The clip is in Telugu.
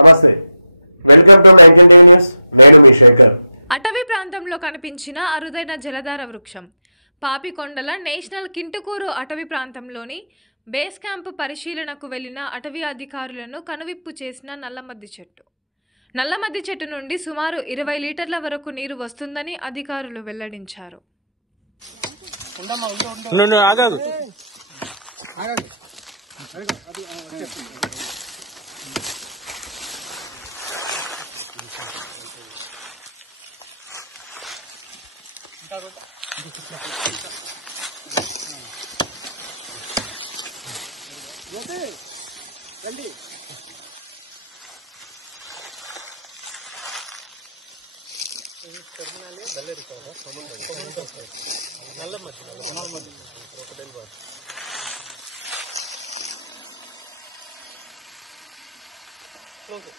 నమస్తే, వెల్కమ్ టు 19 న్యూస్. నేను మీ శేఖర్. అటవీ ప్రాంతంలో కనిపించిన అరుదైన జలధార వృక్షం పాపికొండల నేషనల్ కింటుకూరు అటవీ ప్రాంతంలోని బేస్ క్యాంపు పరిశీలనకు వెళ్లిన అటవీ అధికారులను కనువిప్పు చేసిన నల్లమద్ది చెట్టు. నల్లమద్ది చెట్టు నుండి సుమారు 20 లీటర్ల వరకు నీరు వస్తుందని అధికారులు వెల్లడించారు. Okay.